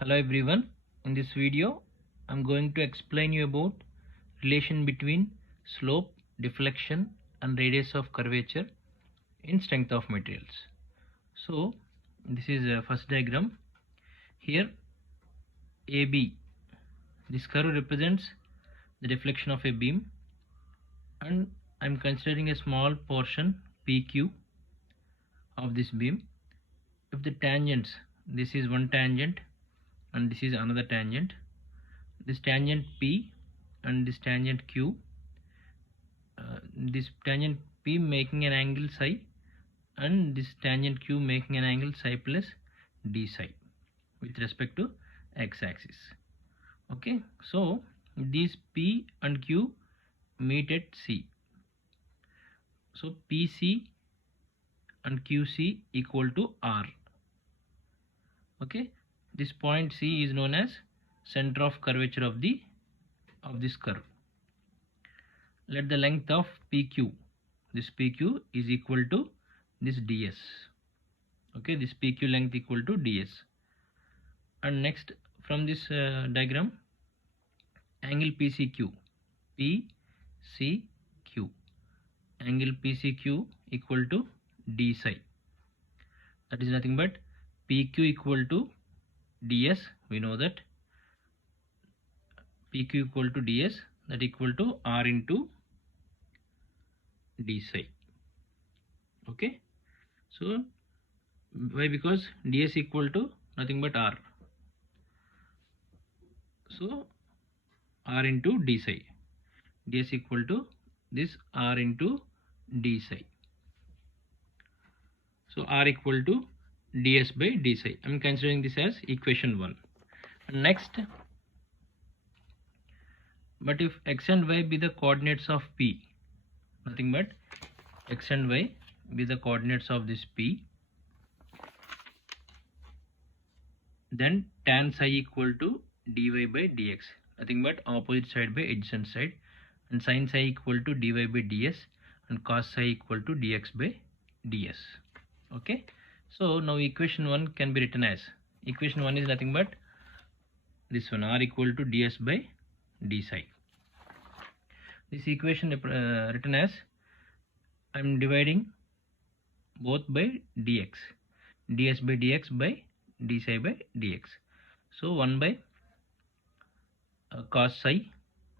Hello everyone. In this video, I'm going to explain you about relation between slope, deflection and radius of curvature in strength of materials. So this is a first diagram. Here AB, this curve represents the deflection of a beam, and I'm considering a small portion PQ of this beam. If the tangents, this is one tangent and this is another tangent, this tangent P and this tangent Q, this tangent P making an angle psi and this tangent Q making an angle psi plus d psi with respect to x-axis. Okay, so these P and Q meet at C. So PC and QC equal to R. Okay, this point C is known as center of curvature of this curve. Let the length of PQ, this PQ is equal to this ds. Okay, this PQ length equal to ds. And next, from this diagram, angle PCQ, PCQ, angle PCQ equal to d psi. That is nothing but PQ equal to ds. We know that PQ equal to ds, that equal to R into d psi. Okay, so why? Because ds equal to nothing but R. So R into d psi, ds equal to this R into d psi. So R equal to ds by d psi. I am considering this as equation 1. Next, but if x and y be the coordinates of P, nothing but x and y be the coordinates of this P, then tan psi equal to dy by dx, nothing but opposite side by adjacent side, and sin psi equal to dy by ds, and cos psi equal to dx by ds. Okay, so now equation 1 can be written as, equation 1 is nothing but this one, R equal to ds by d psi. This equation written as, I am dividing both by dx, ds by dx by d psi by dx. So 1 by cos psi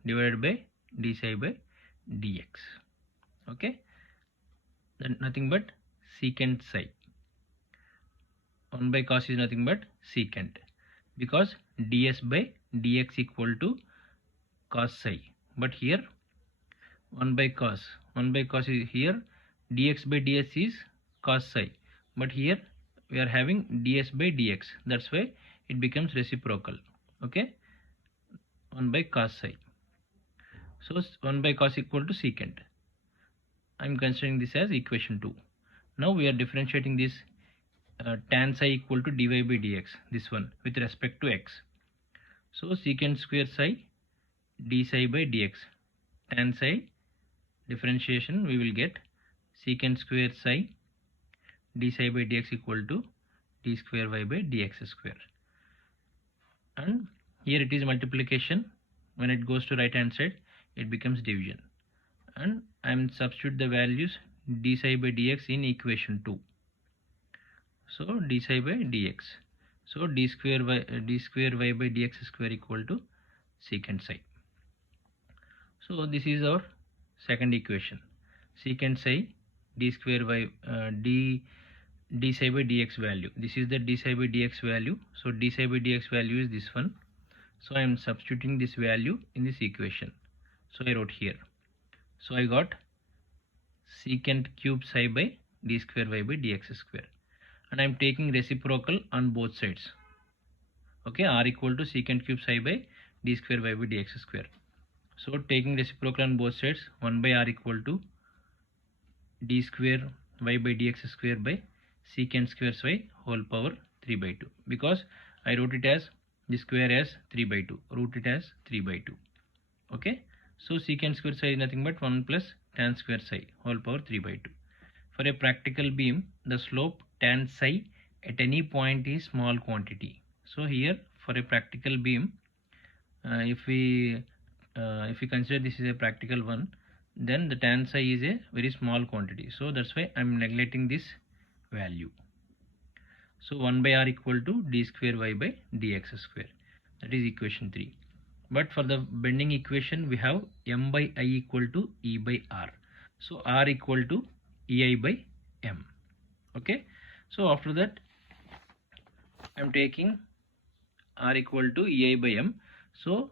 divided by d psi by dx. Okay, then nothing but secant psi. 1 by cos is nothing but secant, because ds by dx equal to cos psi, but here 1 by cos is here, dx by ds is cos psi, but here we are having ds by dx, that's why it becomes reciprocal. Okay, 1 by cos psi. So 1 by cos equal to secant. I am considering this as equation 2. Now we are differentiating this tan psi equal to dy by dx, this one, with respect to x. So secant square psi d psi by dx, tan psi differentiation, we will get secant square psi d psi by dx equal to d square y by dx square. And here it is multiplication. When it goes to right hand side, it becomes division. And I am substitute the values d psi by dx in equation 2. So d psi by dx. So d square y by dx square equal to secant psi. So this is our second equation, secant psi d square y d psi by dx value. This is the d psi by dx value. So d psi by dx value is this one. So I am substituting this value in this equation. So I wrote here. So I got secant cube psi by d square y by dx square, and I am taking reciprocal on both sides. Okay, R equal to secant cube psi by d square y by dx square. So taking reciprocal on both sides, 1 by R equal to d square y by dx square by secant square psi whole power 3 by 2, because I wrote it as the square as 3 by 2, root it as 3 by 2. Okay, so secant square psi is nothing but 1 plus tan square psi whole power 3 by 2. For a practical beam, the slope tan psi at any point is small quantity. So here for a practical beam, if we consider this is a practical one, then the tan psi is a very small quantity, so that's why I'm neglecting this value. So 1 by r equal to d square y by dx square, that is equation 3. But for the bending equation we have m by I equal to E by r, so r equal to EI by m. Okay, so after that I'm taking r equal to EI by m, so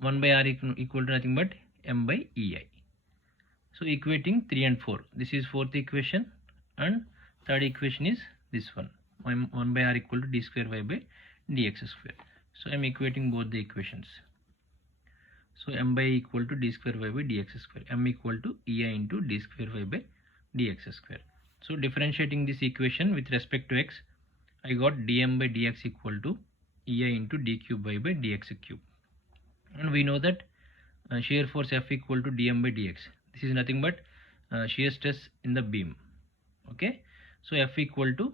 1 by r equal to nothing but m by EI. So equating 3 and 4, this is fourth equation, and third equation is this one, 1 by r equal to d square y by dx square. So I am equating both the equations. So m by equal to d square y by dx square, m equal to EI into d square y by dx square. So differentiating this equation with respect to x, I got dm by dx equal to EI into d cube y by dx cube. And we know that shear force F equal to dm by dx. This is nothing but shear stress in the beam. Okay, so F equal to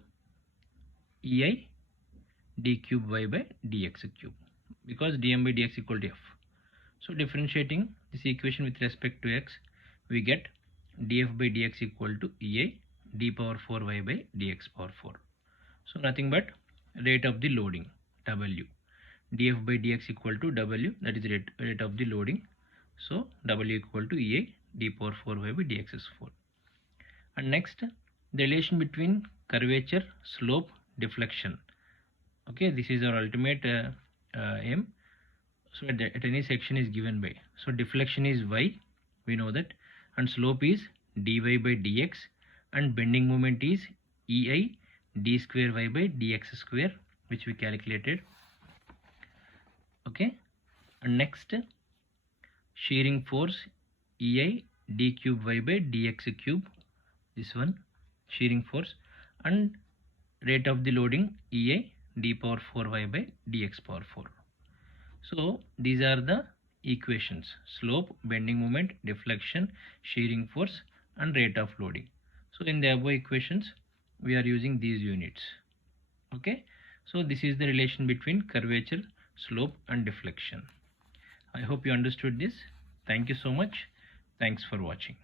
EI d cube y by dx cube, because dm by dx equal to F. So differentiating this equation with respect to x, we get df by dx equal to EI d power 4 y by dx power 4. So nothing but rate of the loading, W. df by dx equal to W, that is rate of the loading. So W equal to EI d power 4 y by dx is 4. And next, the relation between curvature, slope, deflection. Okay, this is our ultimate aim. So at any section is given by, so deflection is y, we know that, and slope is dy by dx, and bending moment is EI d square y by dx square, which we calculated. Okay, and next, shearing force EI d cube y by dx cube, this one shearing force, and rate of the loading EI d power 4 y by dx power 4. So these are the equations: slope, bending moment, deflection, shearing force, and rate of loading. So in the above equations we are using these units. Okay, so this is the relation between curvature, slope, and deflection. I hope you understood this. Thank you so much. Thanks for watching.